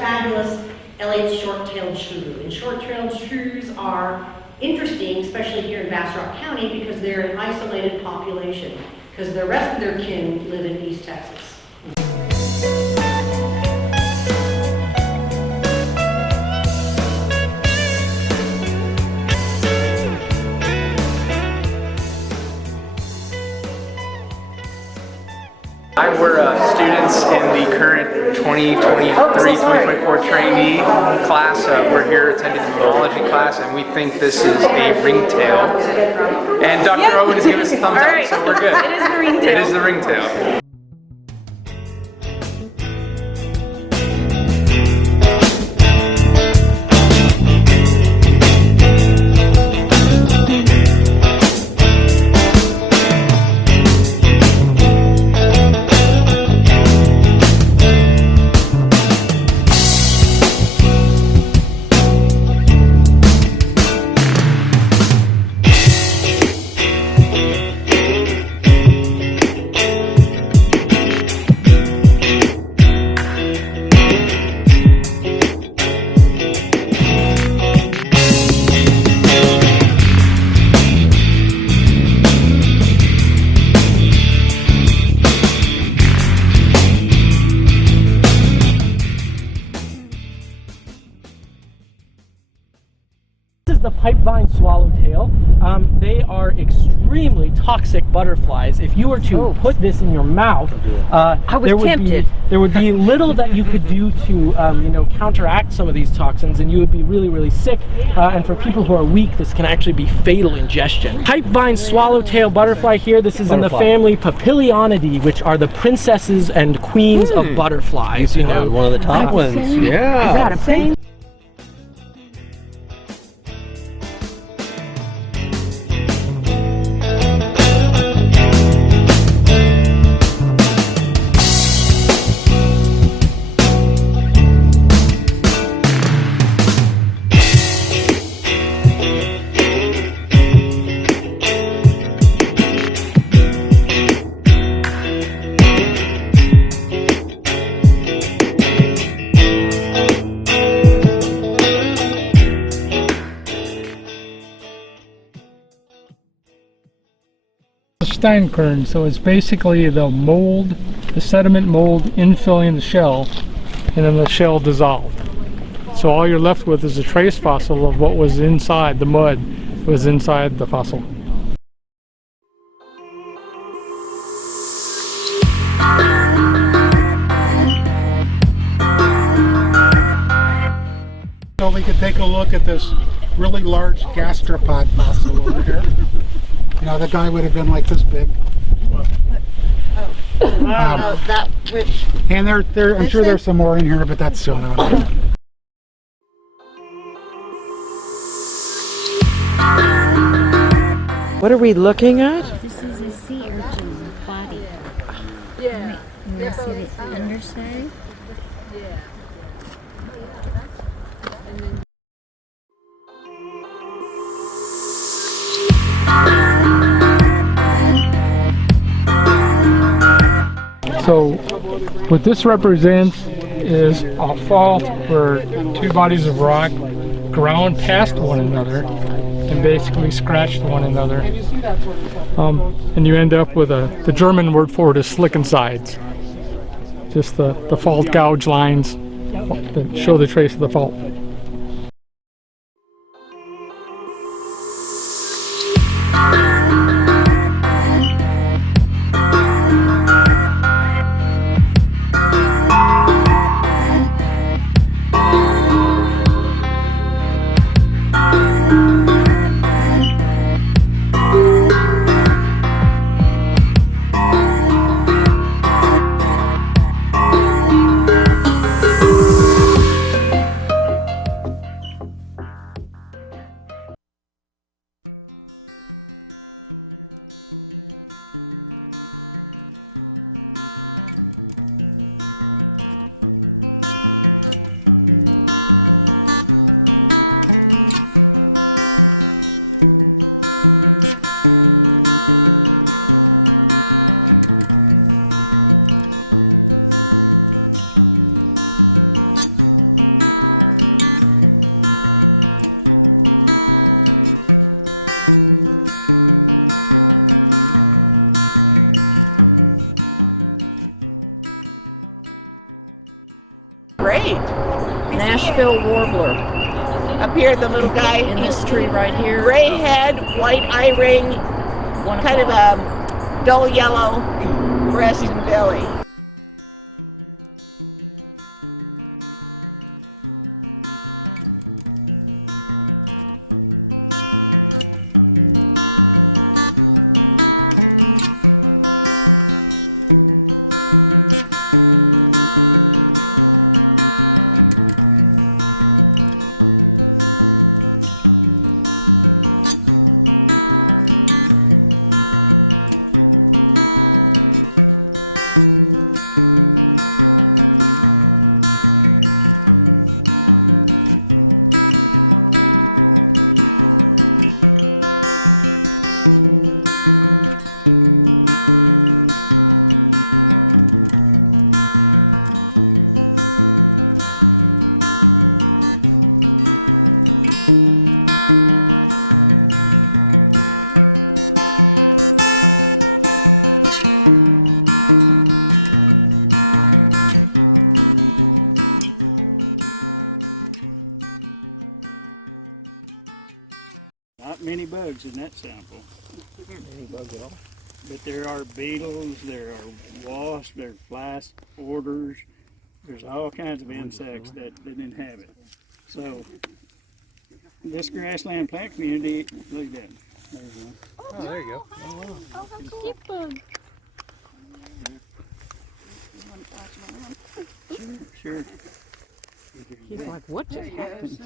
fabulous Elliot's short-tailed shrew. And short-tailed shrews are interesting, especially here in Bass Rock County, because they're an isolated population, because the rest of their kin live in East Texas. We're students in the current 2023-2024 trainee class. We're here attending the zoology class, and we think this is a ringtail. And Dr. Owen is giving us a thumbs up, so we're good. It is the ringtail. It is the ringtail. This is the pipevine swallowtail. They are extremely toxic butterflies. If you were to put this in your mouth, there would be little that you could do to counteract some of these toxins, and you would be really, really sick. And for people who are weak, this can actually be fatal ingestion. Pipevine swallowtail butterfly here. This is in the family Papilionidae, which are the princesses and queens of butterflies. You know, one of the top ones. Yeah. Is that a thing? Steinkern, so it's basically the mold, the sediment mold infilling the shell, and then the shell dissolved. So all you're left with is a trace fossil of what was inside the mud, was inside the fossil. So we could take a look at this really large gastropod fossil over here. You know, the guy would have been like this big. And I'm sure there's some more in here, but that's still not enough. What are we looking at? This is a sea urchin body. Yeah. You want to see the underside? Yeah. So what this represents is a fault where two bodies of rock ground past one another and basically scratched one another. And you end up with the German word for it is slicken sides. Just the fault gouge lines that show the trace of the fault. feet. Nashville warbler. Up here, the little guy In this tree right here. gray head, white eye ring, kind of a dull yellow breast and belly. Not many bugs in that sample. Any bugs at all? But there are beetles, there are wasps, there are fly spiders, there's all kinds of insects that inhabit. So this grassland plant community, look at that. There's one. Oh, there you go. Skip bug. Sure. He's like, what just happened?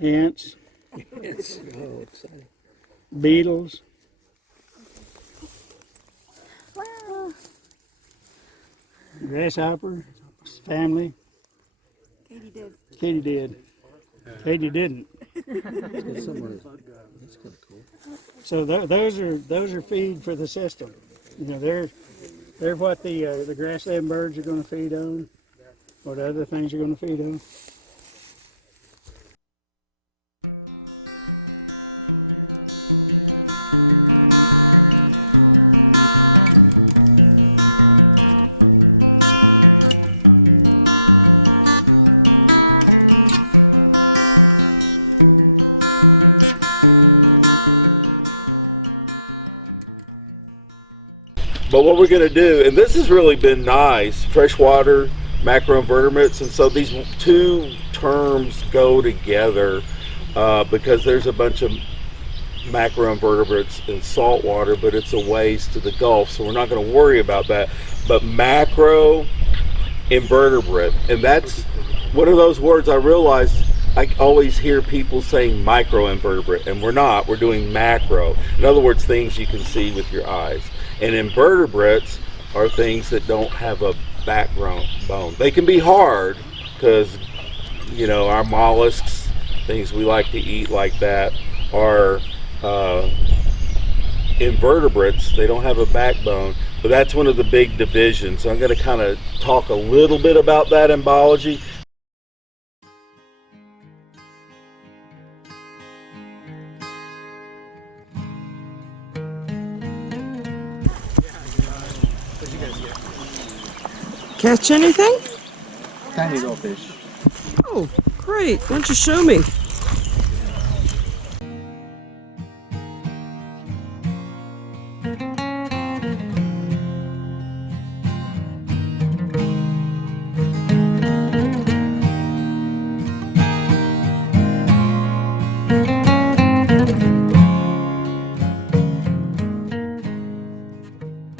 Ants, Oh, exciting. beetles, grasshopper, family. Katie did. Katie did. Katie didn't. That's kind of cool. So those are feed for the system. You know, they're what the grassland birds are going to feed on, what other things are going to feed on. But what we're going to do, and this has really been nice, freshwater macroinvertebrates, and so these two terms go together because there's a bunch of macroinvertebrates in saltwater, but it's a ways to the Gulf, so we're not going to worry about that. But macroinvertebrate, and that's one of those words I realize I always hear people saying microinvertebrate, and we're not. We're doing macro. In other words, things you can see with your eyes. And invertebrates are things that don't have a backbone. They can be hard because, you know, our mollusks, things we like to eat like that, are invertebrates. They don't have a backbone, but that's one of the big divisions. So I'm going to kind of talk a little bit about that in biology. Catch anything? Tiny little fish. Oh, great. Why don't you show me?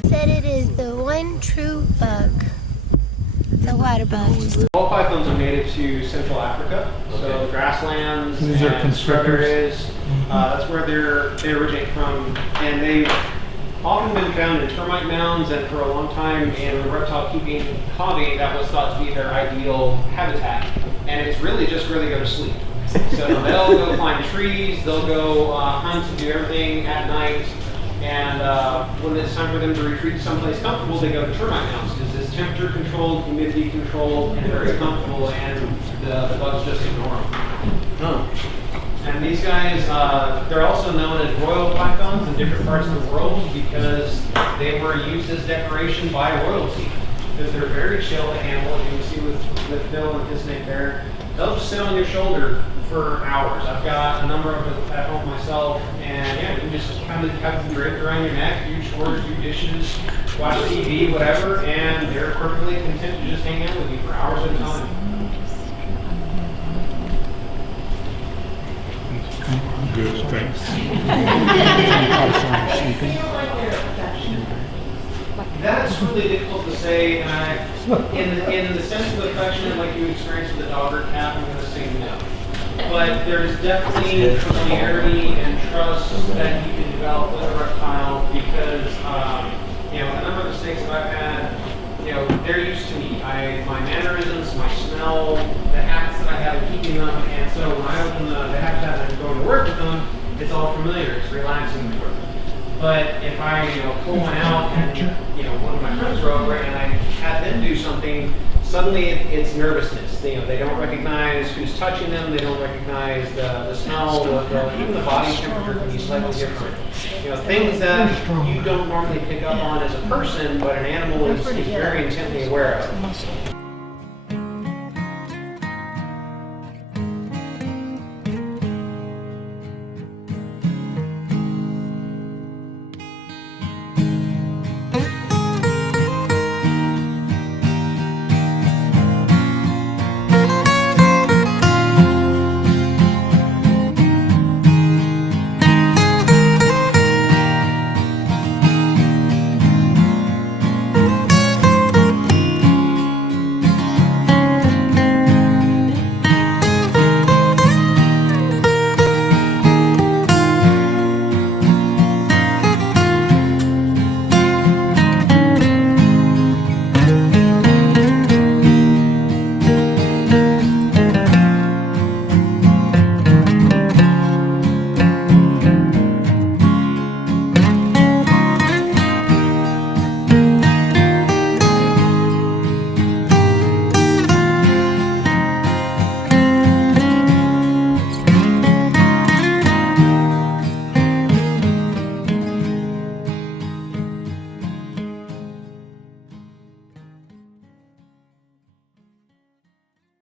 Said it is the one true bug. The water bug. Ball pythons are native to Central Africa, so the grasslands These are and constrictors. areas. That's where they originate from, and they've often been found in termite mounds, and for a long time in the reptile keeping hobby, that was thought to be their ideal habitat, and it's really just where they go to sleep. So they'll go climb trees, they'll go hunt and do everything at night. And when it's time for them to retreat to someplace comfortable, they go to termite mounds because it's temperature controlled, humidity controlled, and very comfortable, and the bugs just ignore them. And these guys, they're also known as royal pythons in different parts of the world because they were used as decoration by royalty. Because they're very chill animals. You can see with Bill and his snake there. They'll just sit on your shoulder for hours. I've got a number of them at home myself, and yeah, you can just kind of have them draped around your neck, do chores, do dishes, watch TV, whatever, and they're perfectly content to just hang out with you for hours at a time. Good, thanks. That's really difficult to say, and in the sense of affection, like you experience with a dog or cat, I'm going to say no. But there's definitely familiarity and trust that you can develop with a reptile because, you know, a number of the snakes that I've had, you know, they're used to me. My mannerisms, my smell, the habits that I have of keeping them, and so when I open the habitat and I'm going to work with them, it's all familiar, it's relaxing to work. But if I, you know, pull one out and, you know, one of my friends were over and I had them do something, suddenly it's nervousness. You know, they don't recognize who's touching them. They don't recognize the smell. Even the body temperature can be slightly different. You know, things that you don't normally pick up on as a person, but an animal is very intently aware of.